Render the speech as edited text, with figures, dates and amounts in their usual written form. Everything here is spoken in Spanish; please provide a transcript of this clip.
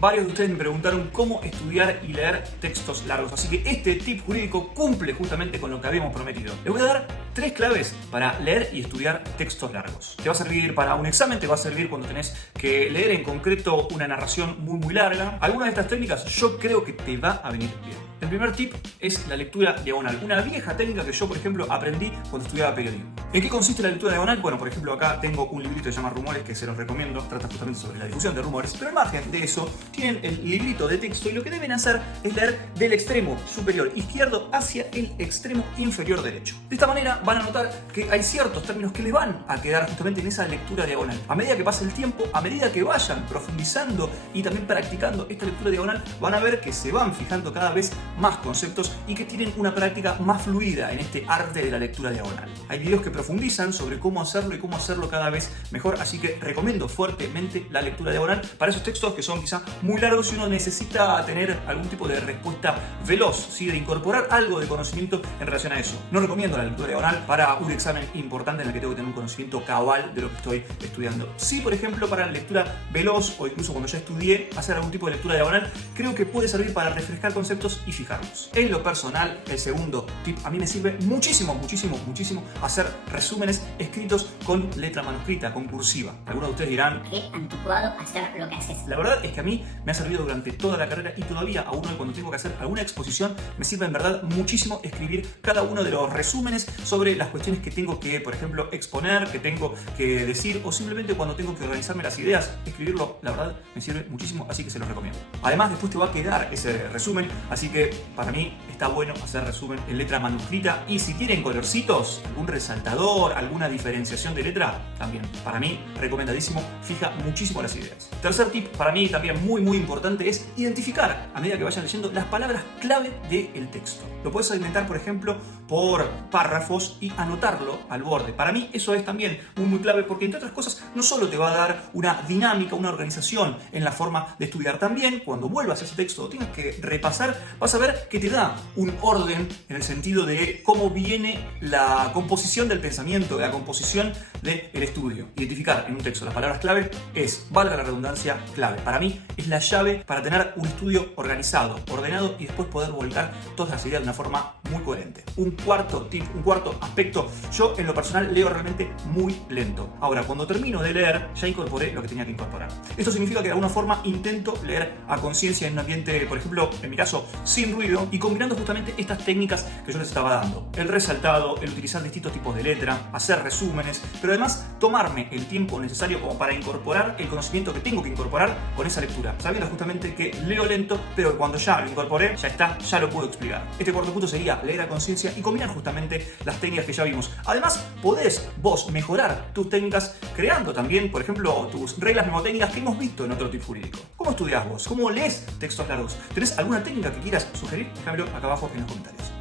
Varios de ustedes me preguntaron cómo estudiar y leer textos largos, así que este tip jurídico cumple justamente con lo que habíamos prometido. Les voy a dar 3 claves para leer y estudiar textos largos. Te va a servir para un examen, te va a servir cuando tenés que leer en concreto una narración muy larga. Algunas de estas técnicas yo creo que te va a venir bien. El primer tip es la lectura diagonal, una vieja técnica que yo, por ejemplo, aprendí cuando estudiaba periodismo. ¿En qué consiste la lectura diagonal? Bueno, por ejemplo, acá tengo un librito que se llama Rumores, que se los recomiendo, trata justamente sobre la difusión de rumores, pero al margen de eso, tienen el librito de texto y lo que deben hacer es leer del extremo superior izquierdo hacia el extremo inferior derecho. De esta manera van a notar que hay ciertos términos que les van a quedar justamente en esa lectura diagonal. A medida que pase el tiempo, a medida que vayan profundizando y también practicando esta lectura diagonal, van a ver que se van fijando cada vez más conceptos y que tienen una práctica más fluida en este arte de la lectura diagonal. Hay videos que profundizan sobre cómo hacerlo y cómo hacerlo cada vez mejor, así que recomiendo fuertemente la lectura diagonal para esos textos que son quizá muy largos y uno necesita tener algún tipo de respuesta veloz, ¿sí? De incorporar algo de conocimiento en relación a eso. No recomiendo la lectura diagonal para un examen importante en el que tengo que tener un conocimiento cabal de lo que estoy estudiando. Sí, por ejemplo, para la lectura veloz o incluso cuando ya estudié, hacer algún tipo de lectura diagonal, creo que puede servir para refrescar conceptos y fijarlos. En lo personal, el segundo tip, a mí me sirve muchísimo hacer resúmenes escritos con letra manuscrita, con cursiva. Algunos de ustedes dirán, qué anticuado hacer lo que haces. La verdad es que a mí me ha servido durante toda la carrera y todavía aún hoy cuando tengo que hacer alguna exposición me sirve en verdad muchísimo escribir cada uno de los resúmenes sobre las cuestiones que tengo que, por ejemplo, exponer, que tengo que decir o simplemente cuando tengo que organizarme las ideas, escribirlo, la verdad me sirve muchísimo, así que se los recomiendo. Además, después te va a quedar ese resumen, así que para mí está bueno hacer resumen en letra manuscrita y si tienen colorcitos, algún resaltador, alguna diferenciación de letra, también para mí recomendadísimo, fija muchísimo las ideas. Tercer tip para mí también muy importante es identificar a medida que vayan leyendo las palabras clave del texto. Lo puedes segmentar, por ejemplo, por párrafos y anotarlo al borde. Para mí eso es también muy clave porque, entre otras cosas, no solo te va a dar una dinámica, una organización en la forma de estudiar, también cuando vuelvas a ese texto o tengas que repasar, vas a ver que te da un orden en el sentido de cómo viene la composición del pensamiento, la composición del estudio. Identificar en un texto las palabras clave es, valga la redundancia, clave. Para mí es la llave para tener un estudio organizado, ordenado y después poder volcar todas las ideas de una forma muy coherente. Un cuarto tip, un cuarto aspecto, yo en lo personal leo realmente muy lento. Ahora, cuando termino de leer, ya incorporé lo que tenía que incorporar. Esto significa que de alguna forma intento leer a conciencia en un ambiente, por ejemplo, en mi caso, sin ruido y combinando justamente estas técnicas que yo les estaba dando. El resaltado, el utilizar distintos tipos de letra, hacer resúmenes, pero además tomarme el tiempo necesario como para incorporar el conocimiento que tengo que incorporar con esa lectura, sabiendo justamente que leo lento, pero cuando ya lo incorporé, ya está, ya lo puedo explicar. Este cuarto punto sería leer a conciencia y combinar justamente las técnicas que ya vimos. Además, podés vos mejorar tus técnicas creando también, por ejemplo, tus reglas mnemotécnicas que hemos visto en otro tip jurídico. ¿Cómo estudiás vos? ¿Cómo lees textos largos? ¿Tenés alguna técnica que quieras sugerir? Déjamelo acá abajo en los comentarios.